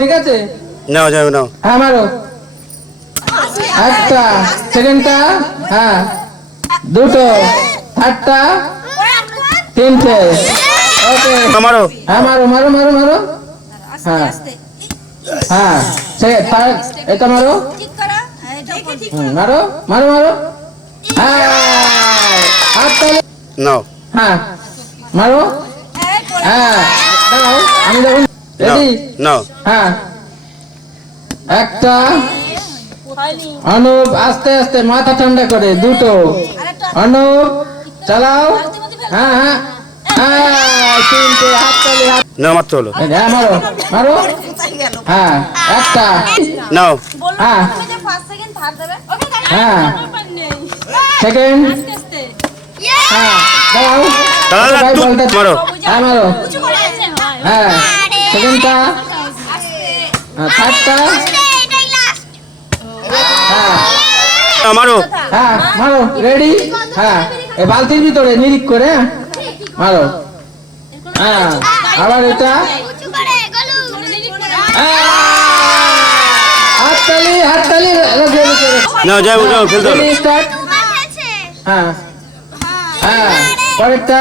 ঠিক আছে? নাও যাও নাও। হ্যাঁ মারো। একটা সেকেন্ডটা হ্যাঁ। দুটো থার্ডটা তিনটে। ওকে। আমারও হ্যাঁ মারো মারো মারো মারো। হ্যাঁ। হ্যাঁ সে এটা মারো। মারো মারো মারো। হ্যাঁ। নাও। হ্যাঁ মারো। হ্যাঁ আমি যখন নাও হ্যাঁ। একটা। অনুপ আস্তে আস্তে মাথা ঠান্ডা করে দুটো। অনুপ চালাও। হ্যাঁ হ্যাঁ। হ্যাঁ হ্যাঁ হ্যাঁ হ্যাঁ। হ্যাঁ। সেকেন্ড হ্যাঁ। হ্যাঁ মারো। হ্যাঁ। সেকেন্ডটা। হ্যাঁ থার্ডটা হ্যাঁ আমারও হ্যাঁ মারো রেডি হ্যাঁ এই বালতির ভিতরে নিরিক করে হ্যাঁ? মারো। হ্যাঁ আবার এটা। হ্যাঁ। হাততালি হাততালি করে যাও স্টার্ট হ্যাঁ হ্যাঁ পরেরটা।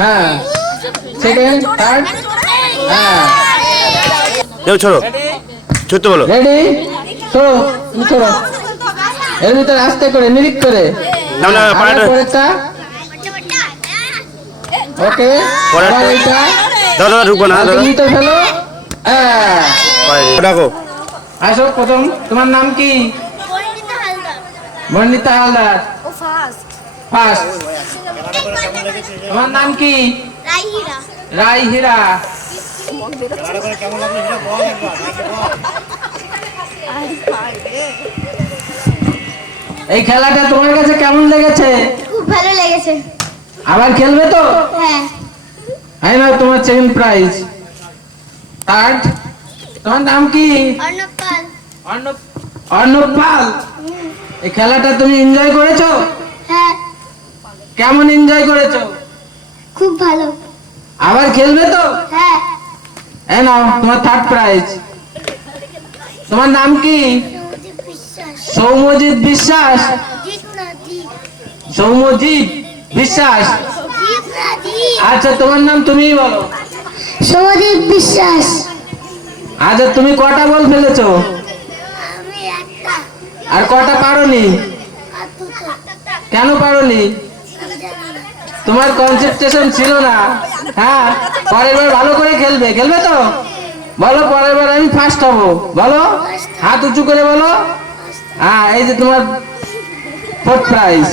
হ্যাঁ সেকেন্ড থার্ড হ্যাঁ। যাও ছোড়ো। ছুটতে বলো। রেডি ছোড়ো ছোড়ো। এর ভিতরে আস্তে করে নিরিক করে। না, না, ওকে পরেরটা। দাদা ঢুকবো না বালতির ভিতরে ফেলো হ্যাঁ। ডাকো। আসো প্রথম। তোমার নাম কি? বর্ণিতা হালদার। ফার্স্ট তোমার নাম কি? এই খেলাটা তোমার কাছে কেমন লেগেছে? খুব ভালো লেগেছে। আবার খেলবে তো? হ্যাঁ। এই নাও তোমার সেকেন্ড প্রাইজ থার্ড তোমার নাম কি? অর্ণব অর্ণব। পাল? এই খেলাটা তুমি এনজয় করেছ? হ্যাঁ। কেমন এনজয় করেছ? খুব ভালো। আবার খেলবে তো? হ্যাঁ। এই নাও তোমার থার্ড প্রাইজ তোমার নাম কি? সৌম্যজিৎ বিশ্বাস। সৌম্যজিৎ বিশ্বাস। আচ্ছা তোমার নাম তুমিই বলো। সৌদীপ বিশ্বাস। আচ্ছা তুমি কটা বল ফেলেছো? আর কটা পারোনি? কেন পারোনি। তোমার কনসেন্ট্রেশন ছিল না। হ্যাঁ পরের বার ভালো করে খেলবে। খেলবে তো? বলো, পরের বার আমি ফার্স্ট হব। বলো, হাত উঁচু করে বলো। হ্যাঁ এই যে তোমার ফোর্থ প্রাইজ